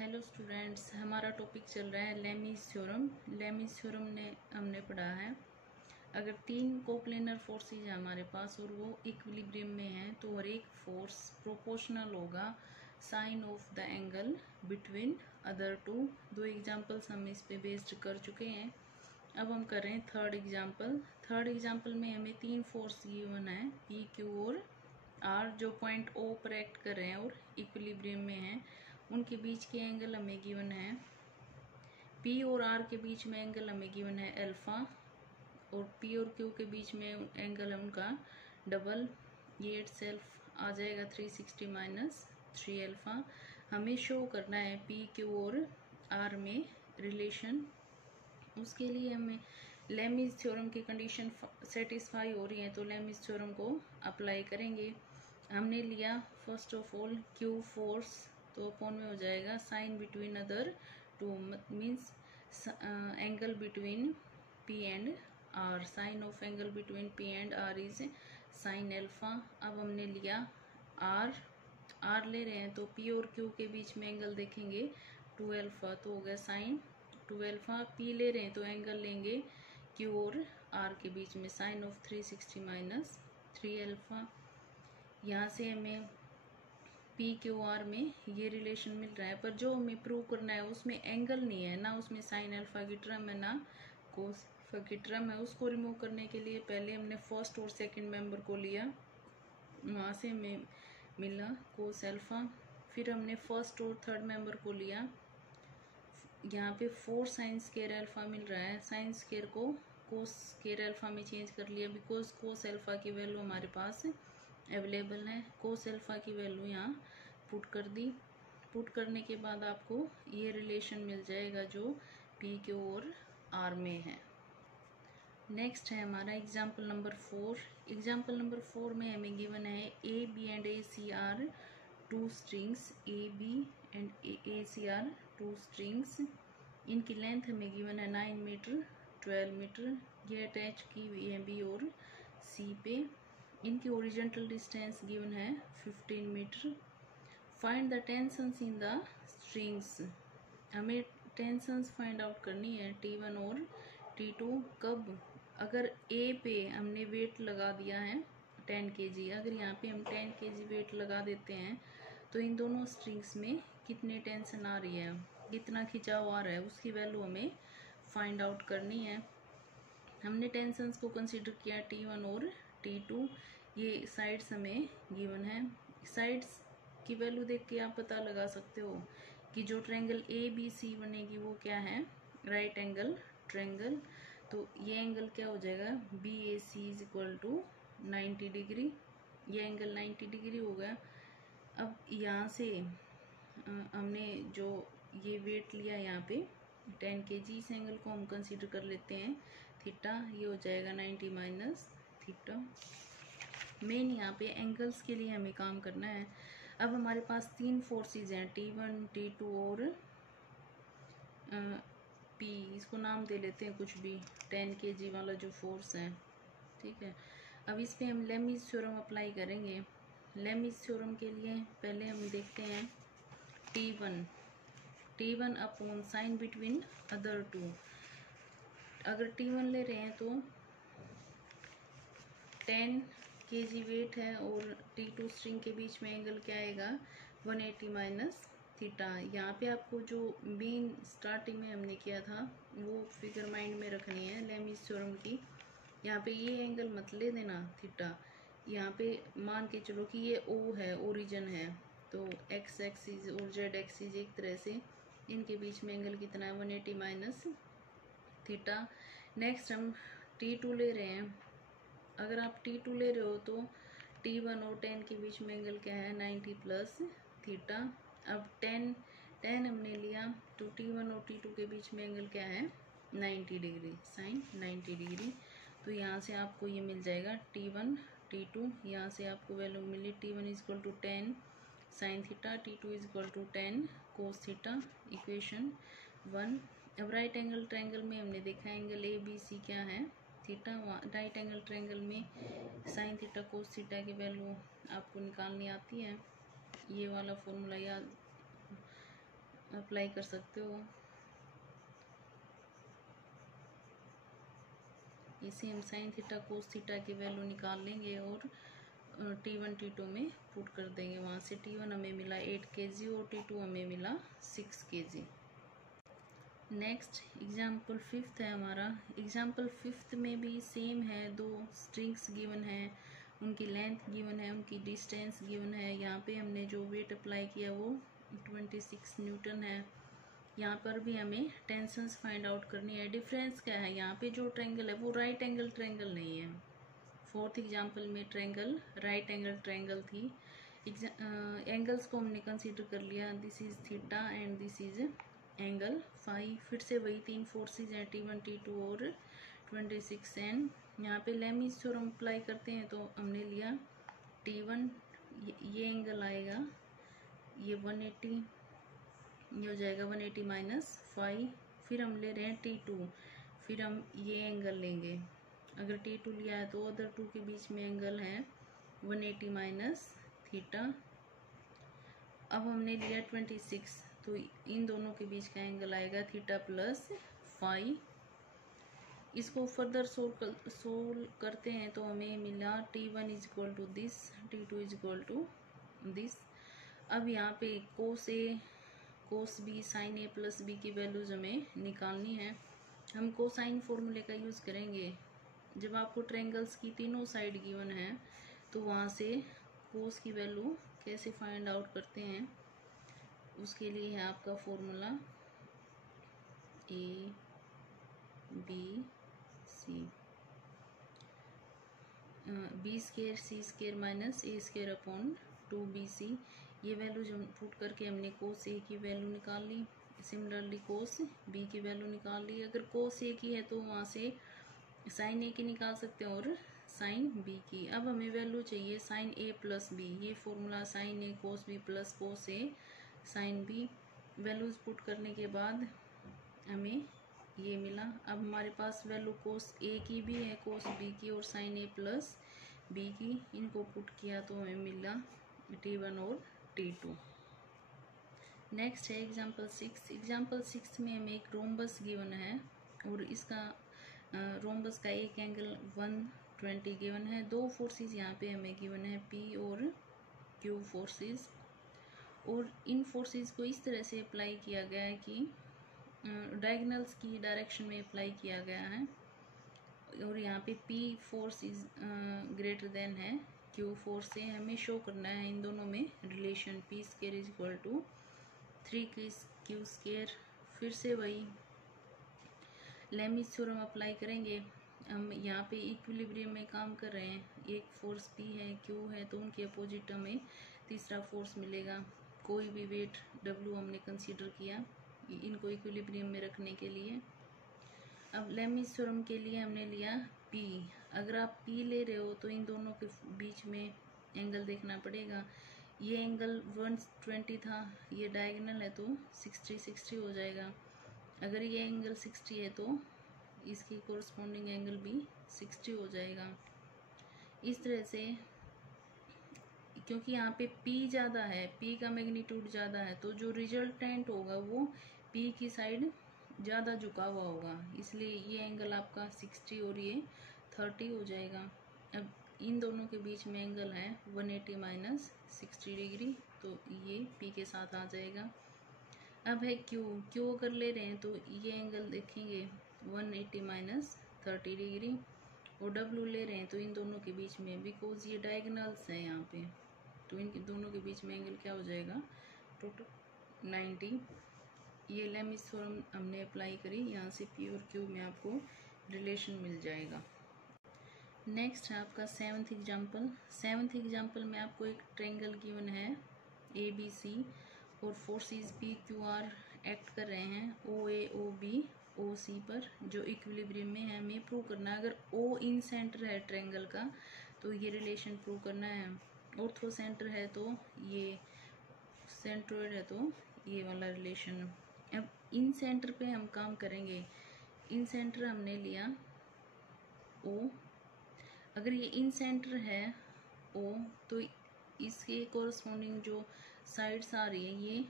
Hello students, हमारा topic चल रहा है लेमीज थ्योरम। लेमीज थ्योरम ने हमने पढ़ा है, अगर तीन कोप्लेनर फोर्सेज है हमारे पास और वो इक्विलिब्रियम में है तो हर एक फोर्स प्रोपोर्शनल होगा sine of the angle between other two. दो एग्जांपल्स हम इस पे बेस्ड कर चुके हैं। अब हम कर रहे हैं थर्ड एग्जांपल। थर्ड एग्जांपल में हमें तीन फोर्स गिवन है, पी क्यू और आर, जो पॉइंट ओ पर एक्ट कर रहे हैं और इक्विलिब्रियम में हैं। उनके बीच के एंगल हमें गिवन है, पी और आर के बीच में एंगल हमें गिवन है अल्फा, और पी और क्यू के बीच में एंगल है उनका डबल। ये इटसेल्फ आ जाएगा 360 माइनस 3 अल्फा। हमें शो करना है पी क्यू और आर में रिलेशन। उसके लिए हमें लेमीज थ्योरम की कंडीशन सेटिस्फाई हो रही है तो लेमीज थ्योरम को अप्लाई करेंगे। हमने लिया first of all Q force, तो अपॉन में हो जाएगा sine between other two, means angle between P and R. Sine of angle between P and R is sine alpha. अब हमने लिया आर ले रहे हैं तो पी और क्यू के बीच में एंगल देखेंगे 2 अल्फा, तो हो गया साइन 2 अल्फा। पी ले रहे हैं तो एंगल लेंगे क्यू और आर के बीच में साइन ऑफ 360 माइनस 3 अल्फा। यहाँ से हमें पी क्यू आर में ये रिलेशन मिल रहा है, पर जो हमें प्रूव करना है उसमें एंगल नहीं है, ना उसमें साइन अल्फा की टर्म है ना कोस अल्फा की टर्म है। उसको रिमूव करने के लिए पहले हमने फर्स्ट और सेकंड मेंबर को लिया, वहाँ से हमें मिला कोस अल्फा। फिर हमने फर्स्ट और थर्ड मेंबर को लिया, यहाँ पे 4 साइन स्क्वायर अल्फा मिल रहा है। साइन स्क्वायर को कोस स्क्वायर अल्फा में चेंज कर लिया, बिकॉज कोस अल्फा की वैल्यू हमारे पास अवेलेबल है। कोस अल्फा की वैल्यू यहाँ पुट कर दी। पुट करने के बाद आपको ये रिलेशन मिल जाएगा जो पी क्यू और आर में है। नेक्स्ट है हमारा एग्जाम्पल नंबर 4। एग्जाम्पल नंबर 4 में हमें गिवन है A B and A C are two strings, A B and A C are two strings. इनकी लेंथ हमें गिवन है 9 मीटर 12 मीटर। ये अटैच की हुई है बी और सी पे। इनकी ओरिजेंटल डिस्टेंस गिवन है 15 metre. Find the tensions in the strings. हमें टेंशंस फाइंड आउट करनी है T1 और T2। कब? अगर A पे हमने वेट लगा दिया है 10 kg, अगर यहाँ पे हम 10 kg वेट लगा देते हैं तो इन दोनों स्ट्रिंग्स में कितनी टेंशन आ रही है, कितना खिंचाव आ रहा है, उसकी वैल्यू हमें फाइंड आउट करनी है। हमने टेंशंस को कंसीडर किया T1 और T2। ये साइड्स हमें गिवन है। साइड्स की वैल्यू देख के आप पता लगा सकते हो कि जो ट्रायंगल ABC बनेगी वो क्या है, राइट एंगल ट्रायंगल। तो ये एंगल क्या हो जाएगा, BAC is equal to 90 degree. ये एंगल 90 डिग्री हो गया। अब यहाँ से हमने जो ये वेट लिया यहाँ पे 10 kg, इस एंगल को हम कंसीडर कर लेते हैं थीटा। ये हो जाएगा 90 माइनस थीटा। मेन यहाँ पे एंगल्स के लिए हमें काम करना है। अब हमारे पास तीन फोर्सेस हैं, T1 T2 और P। इसको नाम दे लेते हैं कुछ भी, 10 kg वाला जो फोर्स है, ठीक है। अब इस पे हम लेमीज थ्योरम अप्लाई करेंगे। लेमीज थ्योरम के लिए पहले हम देखते हैं T1 upon sine between other two. अगर T1 ले रहे हैं तो 10 kg वेट है और T2 स्ट्रिंग के बीच में एंगल क्या आएगा 180 माइनस थीटा। यहाँ पे आपको जो मेन स्टार्टिंग में हमने किया था वो फिगर माइंड में रखनी है लेमीज थ्योरम की। यहाँ पे ये एंगल मत ले देना थीटा। यहाँ पे मान के चलो कि ये O है, ओरिजिन है, तो x एक्सिस और z एक्सिस एक तरह से इनके बीच में एंगल कितना है 180 माइनस थीटा। नेक्स्ट हम T2 ले रहे हैं। अगर आप T2 ले रहे हो तो T1 और 10 के बीच में एंगल क्या है 90 प्लस थीटा। अब 10 हमने लिया तो T1 और T2 के बीच में एंगल क्या है 90 डिग्री, साइन 90 डिग्री। तो यहाँ से आपको ये मिल जाएगा T1 T2। यहाँ से आपको वैल्यू मिली T1 is equal to 10 sine theta, T2 is equal to 10 cos theta, equation 1। अब राइट एंगल ट्रायंगल में हमने देखा एंगल ABC क्या है थीटा। राइट एंगल ट्रायंगल में साइन थीटा कोस थीटा की वैल्यू आपको निकालनी आती है, ये वाला फॉर्मूला याद अप्लाई कर सकते हो। इसे हम साइन थीटा कोस थीटा की वैल्यू निकाल लेंगे और T1 T2 में पुट कर देंगे। वहाँ से T1 हमें मिला 8 kg और T2 हमें मिला 6 kg। नेक्स्ट एग्जाम्पल 5th है हमारा। एग्जाम्पल 5th में भी सेम है, दो स्ट्रिंग्स गिवन है, उनकी लेंथ गिवन है, उनकी डिस्टेंस गिवन है। यहाँ पे हमने जो वेट अप्लाई किया वो 26 न्यूटन है। यहाँ पर भी हमें टेंशंस फाइंड आउट करनी है। डिफरेंस क्या है, यहाँ पे जो ट्रायंगल है वो राइट एंगल ट्रायंगल नहीं है। 4th एग्जाम्पल में ट्रायंगल राइट एंगल ट्रायंगल थी। एंगल्स को हमने कंसीडर कर लिया, this is theta and this is angle phi. फिर से वही तीन फोर्सेज हैं T1 T2 और 26 एंड यहाँ पे लेमीज थ्योरम अप्लाई करते हैं। तो हमने लिया T1, ये एंगल आएगा, ये 180, ये हो जाएगा 180 माइनस फाई। फिर हम ले रहे हैं T2, फिर हम ये एंगल लेंगे। अगर T2 लिया है तो अदर टू के बीच में एंगल है 180 माइनस थीटा। अब हमने लिया 26, तो इन दोनों के बीच का एंगल आएगा थीटा प्लस फाई। इसको फर्दर सोल्व करते हैं तो हमें मिला T1 is equal to this, T2 is equal to this. अब यहाँ पे cos A cos B sine A plus B की वैल्यूज हमें निकालनी है। हम कोसाइन फॉर्मूले का यूज़ करेंगे। जब आपको ट्रायंगल्स की तीनों साइड गिवन है तो वहाँ से कोस की वैल्यू कैसे फाइंड आउट करते हैं, उसके लिए है आपका formula A B C, B square C square minus A square upon 2bc। ये वैल्यू जो पुट करके हमने कोस ए की वैल्यू निकाल ली। सिमिलरली कोस बी की वैल्यू निकाल ली। अगर कोस ए की है तो वहाँ से साइन ए की निकाल सकते हैं और साइन बी की। अब हमें वैल्यू चाहिए साइन ए प्लस बी। ये फॉर्मूला साइन ए कोस बी प्लस कोस ए साइन बी। वैल्यूज पुट करने के बाद हमें ये मिला। अब हमारे पास वैल्यू कोस ए की भी है, कोस बी की और साइन ए प्लस बी की। इनको पुट किया तो हमें मिला T1 और T2। नेक्स्ट है एग्जाम्पल 6। एग्जाम्पल 6 में हमें एक रोम्बस गिवन है और इसका रोम्बस का एक एंगल 120 गिवन है। दो फोर्सेस यहाँ पे हमें गिवन है P और Q फोर्सेस, और इन फोर्सेस को इस तरह से अप्लाई किया गया है कि डायगोनल्स की डायरेक्शन में अप्लाई किया गया है। और यहाँ पे P force is greater than है Q फोर्स से। हमें शो करना है इन दोनों में relation, P square is equal to 3Q square. फिर से वही लेमीज थ्योरम अप्लाई करेंगे। हम यहाँ पे इक्विलिब्रियम में काम कर रहे हैं, एक फोर्स P है Q है, तो उनके अपोजिट हमें तीसरा फोर्स मिलेगा। कोई भी वेट W हमने कंसीडर किया इनको इक्विलिब्रियम में रखने के लिए। अब लेमीज थ्योरम के लिए हमने लिया P। अगर आप P ले रहे हो तो इन दोनों के बीच में एंगल देखना पड़ेगा। ये एंगल 120 था, ये डायगोनल है तो 60 हो जाएगा। अगर ये एंगल 60 है तो इसकी कोरस्पॉन्डिंग एंगल भी 60 हो जाएगा। इस तरह से, क्योंकि यहाँ पे P ज़्यादा है, P का मैग्नीट्यूड ज़्यादा है, तो जो रिजल्टेंट होगा वो P की साइड ज़्यादा झुका हुआ होगा, इसलिए ये एंगल आपका 60 और ये 30 हो जाएगा। अब इन दोनों के बीच में एंगल है 180 माइनस 60 डिग्री, तो ये P के साथ आ जाएगा। अब है Q अगर ले रहे हैं तो ये एंगल देखेंगे 180 माइनस 30 डिग्री, और W ले रहे हैं तो इन दोनों के बीच में, बिकॉज ये डायगोनल्स हैं यहाँ पे, तो इन दोनों के बीच में एंगल क्या हो जाएगा टोटल 90। ये लेमीज थ्योरम हमने अप्लाई करी, यहाँ से P और Q में आपको रिलेशन मिल जाएगा। नेक्स्ट है आपका 7th एग्जाम्पल। 7th एग्जाम्पल में आपको एक ट्रायंगल गिवन है ABC और फोर्सेस PQR एक्ट कर रहे हैं OA OB OC पर, जो इक्विलिब्रियम में है। हमें प्रूव करना है, अगर O इन सेंटर है ट्रायंगल का तो ये रिलेशन प्रूव करना है। ऑर्थो सेंटर है तो ये, सेंट्रोइड है तो ये वाला रिलेशन। अब इन सेंटर पे हम काम करेंगे। इन सेंटर हमने लिया O। अगर ये इन सेंटर है O तो इसके कोरस्पॉन्डिंग जो साइड्स आ रही है ये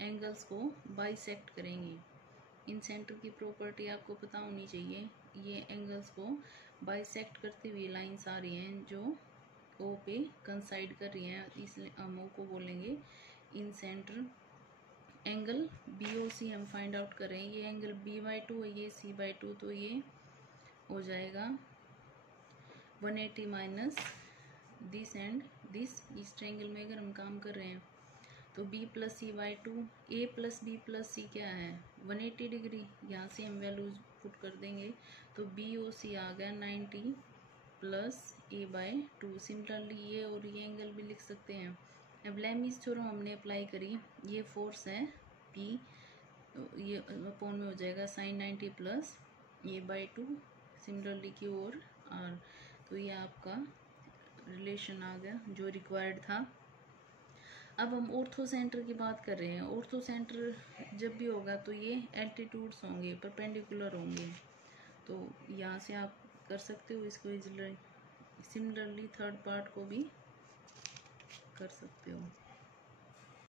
एंगल्स को बाइसेक्ट करेंगे। इन सेंटर की प्रॉपर्टी आपको पता होनी चाहिए। ये एंगल्स को बाइसेक्ट करती हुई लाइंस आ रही हैं जो ओ पे कंसाइड कर रही हैं, इसलिए हम ओ को बोलेंगे इन सेंटर। एंगल BOC हम फाइंड आउट करें। ये एंगल B/2 है, ये C/2, तो ये हो जाएगा 180 माइनस दिस एंड दिस। इस ट्रायंगल में अगर हम काम कर रहे हैं तो B + C/2, A + B + C क्या है 180 डिग्री। यहाँ से हम वैल्यूज पुट कर देंगे तो BOC आ गया 90 + A/2। सिमिलरली ये और ये एंगल भी लिख सकते हैं। अब लेमीज थ्योरम हमने अप्लाई करी, ये फोर्स है P, तो ये अपॉन में हो जाएगा sin 90 + A/2। सिमिलरली की ओर R, तो ये आपका रिलेशन आ गया जो रिक्वायर्ड था। अब हम ऑर्थो सेंटर की बात कर रहे हैं। ऑर्थो सेंटर जब भी होगा तो ये एल्टीट्यूड्स होंगे, परपेंडिकुलर होंगे, तो यहाँ से आप कर सकते हो इसको इजीली। सिमिलरली थर्ड पार्ट को भी कर सकते हो।